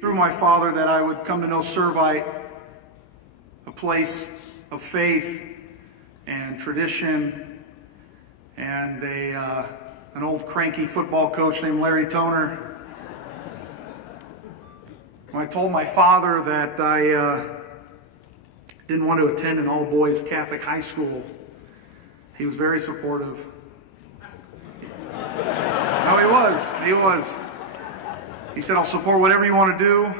Through my father that I would come to know Servite, a place of faith and tradition, and an old cranky football coach named Larry Toner. When I told my father that I didn't want to attend an all-boys Catholic high school, he was very supportive. No, he was. He said, "I'll support whatever you want to do.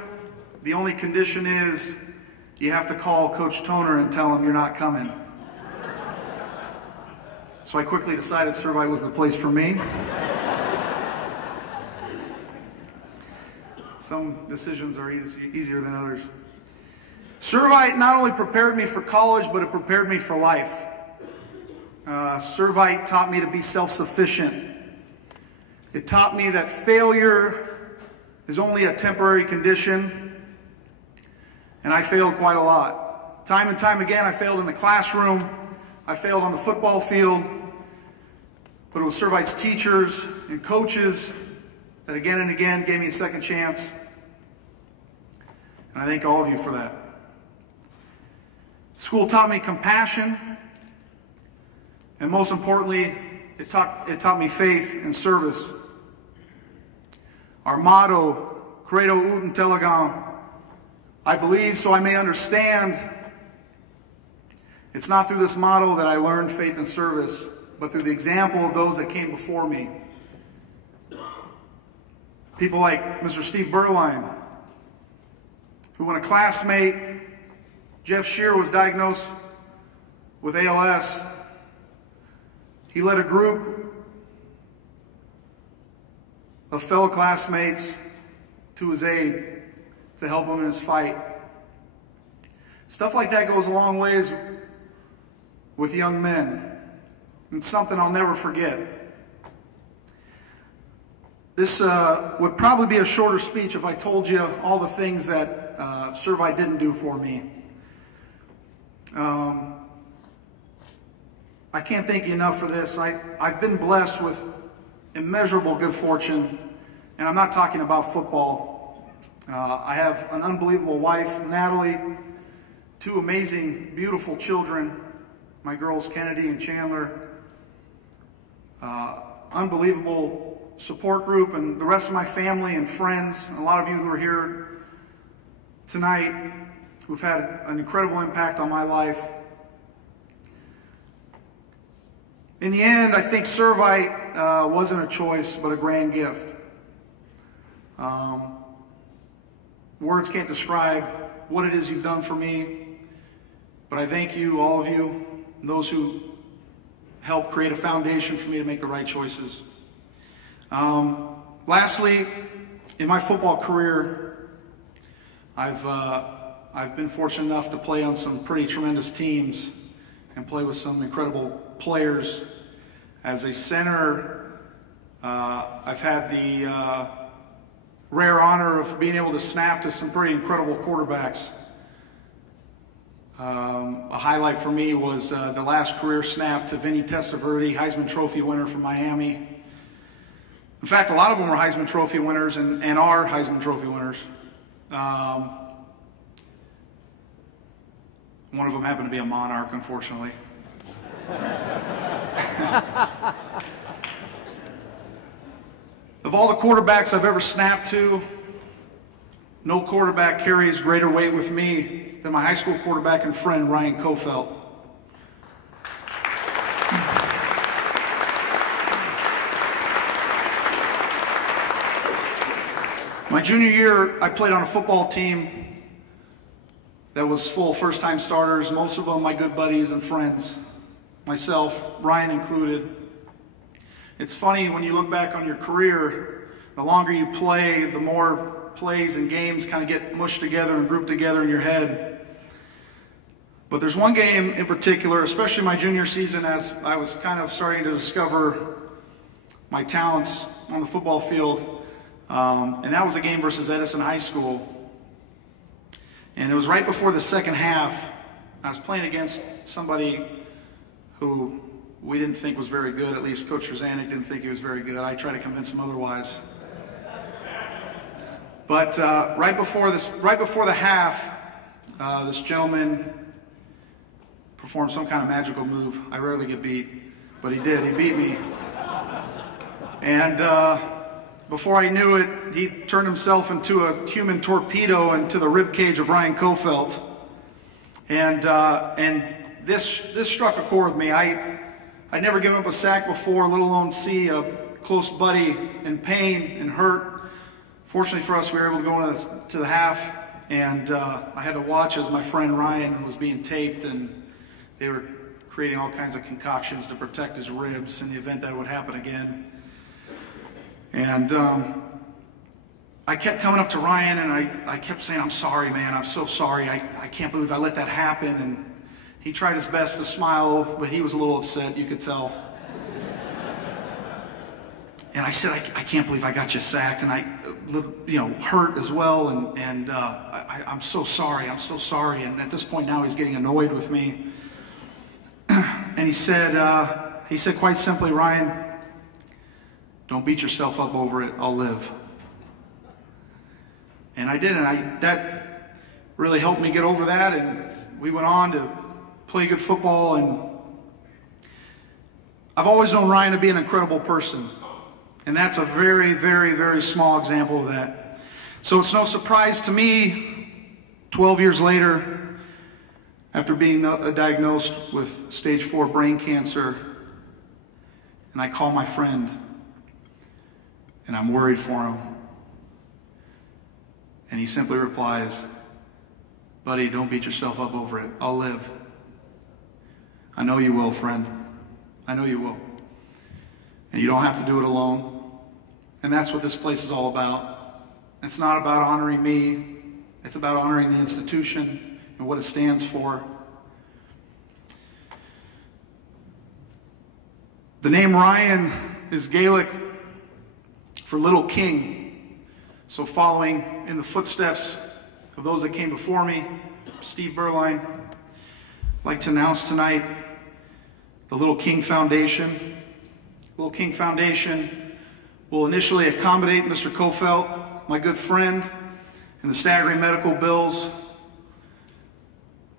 The only condition is you have to call Coach Toner and tell him you're not coming." So I quickly decided Servite was the place for me. Some decisions are easier than others. Servite not only prepared me for college, but it prepared me for life. Servite taught me to be self-sufficient. It taught me that failure is only a temporary condition, and I failed quite a lot. Time and time again, I failed in the classroom, I failed on the football field, but it was Servite's teachers and coaches that again and again gave me a second chance, and I thank all of you for that. School taught me compassion, and most importantly, it taught me faith and service. Our motto, Credo ut intelligam, I believe so I may understand. It's not through this motto that I learned faith and service, but through the example of those that came before me. People like Mr. Steve Berline, who when a classmate, Jeff Shear, was diagnosed with ALS, he led a group of fellow classmates to his aid to help him in his fight. Stuff like that goes a long ways with young men. It's something I'll never forget. This would probably be a shorter speech if I told you all the things that Servite didn't do for me. I can't thank you enough for this. I've been blessed with immeasurable good fortune, and I'm not talking about football. I have an unbelievable wife, Natalie, two amazing, beautiful children, my girls Kennedy and Chandler, unbelievable support group, and the rest of my family and friends, and a lot of you who are here tonight who've had an incredible impact on my life. In the end, I think Servite wasn't a choice, but a grand gift. Words can't describe what it is you've done for me, but I thank you, all of you, and those who helped create a foundation for me to make the right choices. Lastly, in my football career, I've been fortunate enough to play on some pretty tremendous teams and play with some incredible players. As a center, I've had the rare honor of being able to snap to some pretty incredible quarterbacks. A highlight for me was the last career snap to Vinny Testaverde, Heisman Trophy winner from Miami. In fact, a lot of them were Heisman Trophy winners and are Heisman Trophy winners. One of them happened to be a Monarch, unfortunately. Of all the quarterbacks I've ever snapped to, no quarterback carries greater weight with me than my high school quarterback and friend, Ryan Kofelt. My junior year, I played on a football team that was full of first-time starters, most of them my good buddies and friends, myself, Ryan included. It's funny when you look back on your career, the longer you play, the more plays and games kind of get mushed together and grouped together in your head. But there's one game in particular, especially my junior season, as I was kind of starting to discover my talents on the football field, and that was a game versus Edison High School. And it was right before the second half. I was playing against somebody who we didn't think was very good. At least Coach Zanik didn't think he was very good. I tried to convince him otherwise. But right before the half, this gentleman performed some kind of magical move. I rarely get beat, but he did. He beat me. And before I knew it, he turned himself into a human torpedo into the ribcage of Ryan Kofelt. And this struck a chord with me. I'd never given up a sack before, let alone see a close buddy in pain and hurt. Fortunately for us, we were able to go into the half, and I had to watch as my friend Ryan was being taped, and they were creating all kinds of concoctions to protect his ribs in the event that it would happen again. And I kept coming up to Ryan, and I kept saying, "I'm sorry, man, I'm so sorry. I can't believe I let that happen." And he tried his best to smile, but he was a little upset, you could tell. And I said, I can't believe I got you sacked, and I, hurt as well, and I'm so sorry, I'm so sorry. And at this point now he's getting annoyed with me. And he said quite simply, "Ryan, don't beat yourself up over it, I'll live." And I did, and that really helped me get over that, and we went on to play good football. And I've always known Ryan to be an incredible person. And that's a very, very, very small example of that. So it's no surprise to me, 12 years later, after being diagnosed with stage 4 brain cancer, and I call my friend, and I'm worried for him. And he simply replies, "Buddy, don't beat yourself up over it. I'll live." I know you will, friend. I know you will. And you don't have to do it alone. And that's what this place is all about. It's not about honoring me. It's about honoring the institution and what it stands for. The name Ryan is Gaelic for little king. So following in the footsteps of those that came before me, Steve Berline, I'd like to announce tonight the Little King Foundation. Little King Foundation will initially accommodate Mr. Kofelt, my good friend, and the staggering medical bills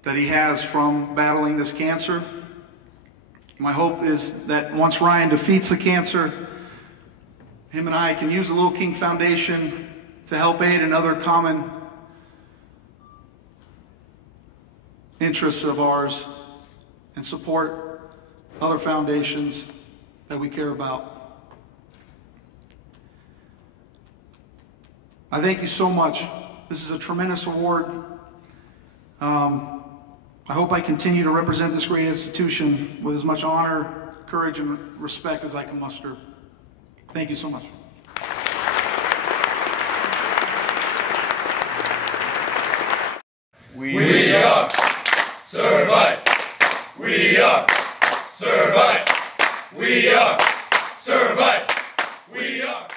that he has from battling this cancer. My hope is that once Ryan defeats the cancer, him and I can use the Little King Foundation to help aid in other common interests of ours and support other foundations that we care about. I thank you so much. This is a tremendous award. I hope I continue to represent this great institution with as much honor, courage, and respect as I can muster. Thank you so much. We are Servite. We are Servite. We are Servite. We are.